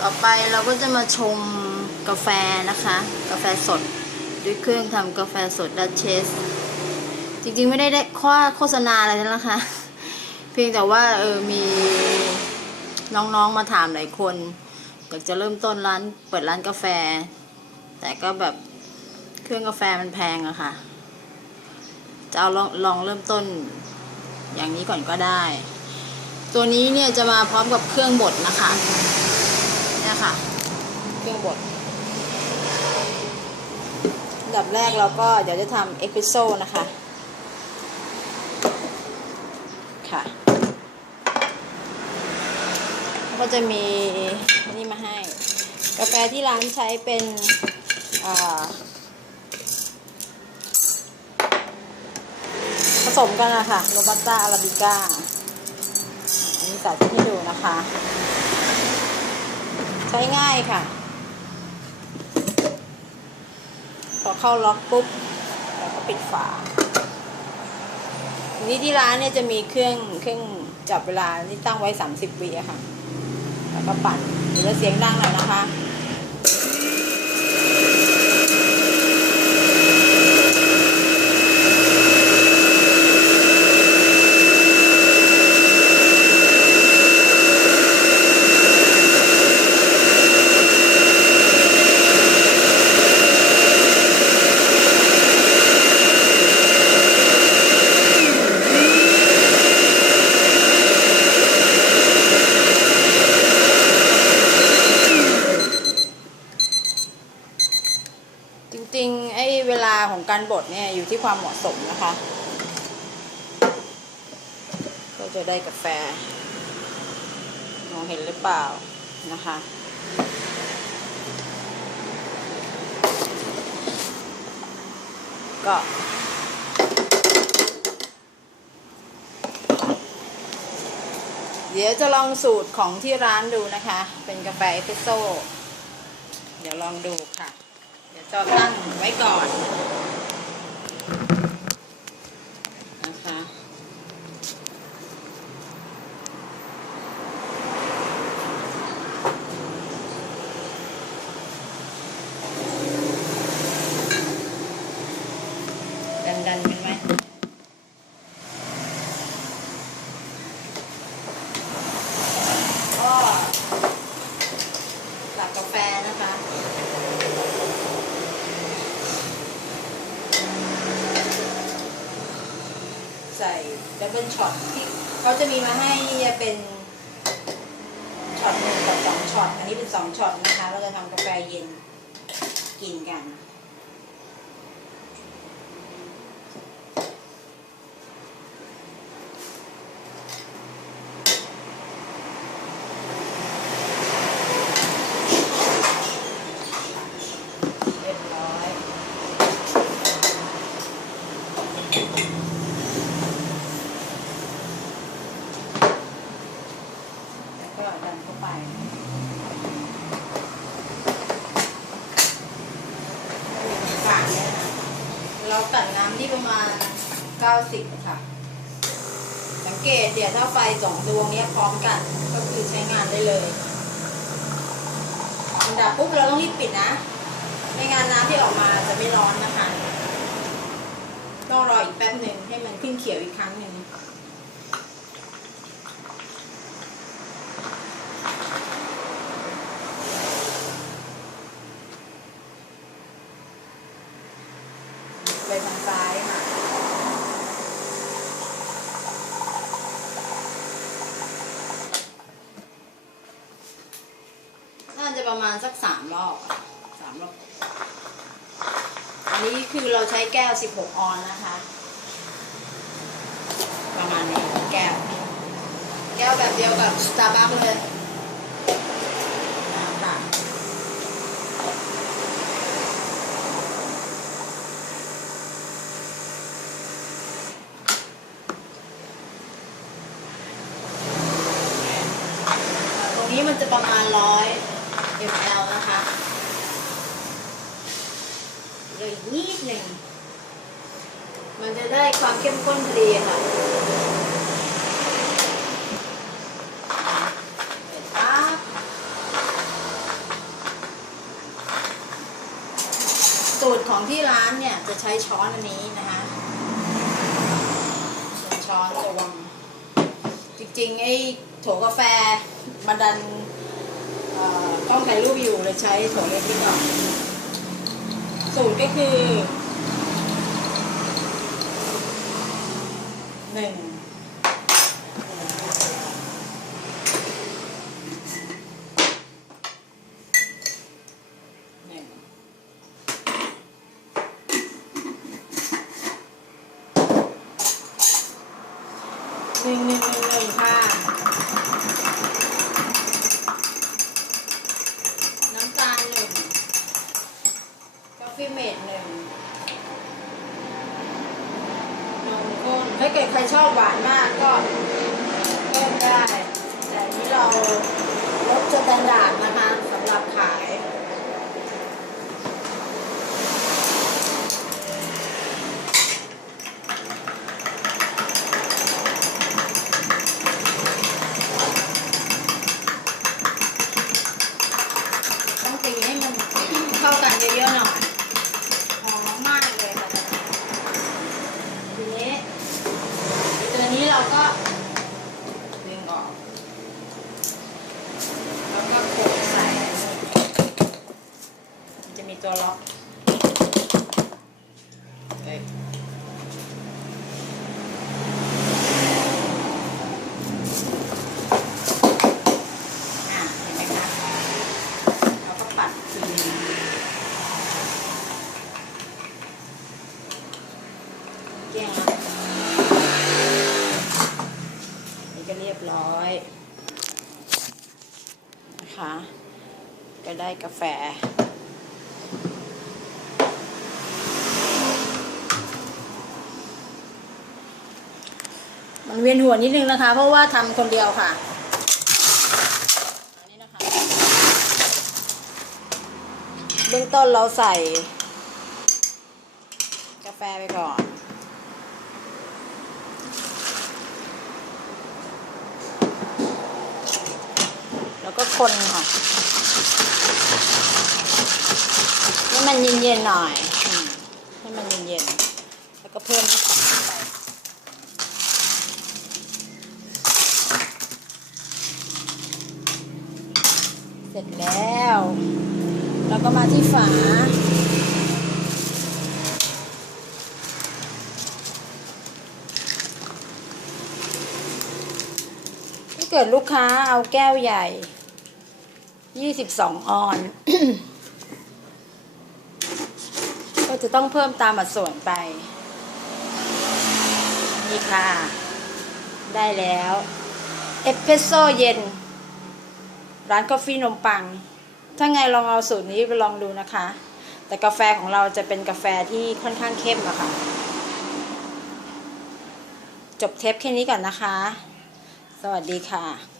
ต่อไปเราก็จะมาชมกาแฟนะคะ กาแฟสด ด้วยเครื่องทำกาแฟสดดัชเชส จริงๆไม่ได้ได้ข้อโฆษณาอะไรนะคะ เพียงแต่ว่าเออมีน้องๆมาถามหลายคนอยากจะเริ่มต้นร้านเปิดร้านกาแฟ แต่ก็แบบเครื่องกาแฟมันแพงอะค่ะ จะเอาลองลองเริ่มต้นอย่างนี้ก่อนก็ได้ ตัวนี้เนี่ยจะมาพร้อมกับเครื่องบดนะคะ ค่ะ เครื่องบดอันดับแรกเราก็เดี๋ยวจะทำเอสเปรสโซ่นะคะ ค่ะ ก็จะมีนี่มาให้ กาแฟที่ร้านใช้เป็นผสมกันนะคะโรบัสต้าอาราบิก้าอันนี้สาธิตให้ดูนะคะ ช้ง่ายค่ะ พอเข้าล็อกปุ๊บเราก็ปิดฝาทีนี้ที่ร้านเนี่ยจะมีเครื่องเครื่องจับเวลาที่ตั้งไว้ 30วิอะค่ะ แล้วก็ปั่นหรือเสียงดังหน่อยนะคะ จริงๆ ไอ้เวลาของ การบดเนี่ยอยู่ที่ความเหมาะสมนะคะ ก็จะได้กาแฟมองเห็นหรือเปล่านะคะก็เดี๋ยวจะลองสูตรของที่ร้านดูนะคะ เป็นกาแฟเอสเปรสโซ่ เดี๋ยวลองดูค่ะ เดี๋ยวจะตั้งไว้ก่อนนะคะ ดันดันๆกันไหมก็หลักกาแฟนะคะ ใส่ดับ เป็นช็อตที่เขาจะมีมาให้จะเป็นช็อตหนึ่งกับสองช็อต อันนี้เป็นสองช็อตนะคะ เราจะทำกาแฟเย็นกินกัน เรียบร้อย แล้ว ก็ดันเข้าไปฝาเนี่ยนะเราตัดน้ำที่ประมาณ 90 ค่ะ สังเกตเดี๋ยวถ้าไฟสองดวงเนี้ยพร้อมกัน ก็คือใช้งานได้เลยอันดับปุ๊บเราต้องรีบปิดนะ ไม่งั้นน้ำที่ออกมาจะไม่ร้อนนะคะ ต้องรออีกแป๊บหนึ่งให้มันขึ้นเขียวอีกครั้งหนึ่ง ไปทางซ้ายค่ะน่าจะประมาณสักสามรอบสามรอบ อันนี้คือเราใช้แก้ว 16 ออนนะคะ ประมาณนี้แก้ว แก้วแบบเดียวกับสตาร์บัคเลย ประมาณร้อย ml นะคะเลยนิดหนึ่ง มันจะได้ความเข้มข้นพอดีค่ะสูตรของที่ร้านเนี่ยจะใช้ช้อนอันนี้นะคะช้อนตวงจริงๆไอ้โถกาแฟมันดัน กล้องถ่ายรูปอยู่เลยใช้โถเล็กนิดหน่อยสูตรก็คือหนึ่งหนึ่งหนึ่งหนึ่งหนึ่งหนึ่งค่ะ น้ำตาลหนึ่งกาแฟเมดหนึ่งนมข้น ถ้าเกิดใครชอบหวานมากก็เพิ่มได้ แต่นนี้เราลดสแตนดาร์ดนะคะสำหรับขาย ต้องตีให้มันเข้ากันเยอะๆหน่อยหอมมากเลยค่ะทีนี้ตัวนี้ เราก็ดึงออก แล้วก็โขลกใส่มันจะมีตัวล็อกเอ้ยอะเห็นไหมคะ แล้วก็ปัดทีนึงเกลี้ยงแล้วนี่ก็เรี ยบร้อยนะคะ ก็ได้กาแฟ มันเวียนหัวนิดนึงนะคะ เพราะว่าทำคนเดียวค่ะนนนะคะ เบื้องต้นเราใส่ กาแฟไปก่อน แล้วก็คนค่ะให้มันเย็นๆหน่อยอให้มันเย็นๆแล้วก็เพิ่มน้ำตาลไปเสร็จแล้วแล้วก็มาที่ฝา เกิดลูกค้าเอาแก้วใหญ่22องออน ก็จะต้องเพิ่มตามอัดส่วนไป นี่ค่ะ ได้แล้ว เอสเพรสโซเย็น ร้านกาแฟนมปัง ถ้าไงลองเอาสูตรนี้ไปลองดูนะคะ แต่กาแฟของเราจะเป็นกาแฟที่ค่อนข้างเข้มอะค่ะ จบเทปแค่นี้ก่อนนะคะ สวัสดีค่ะ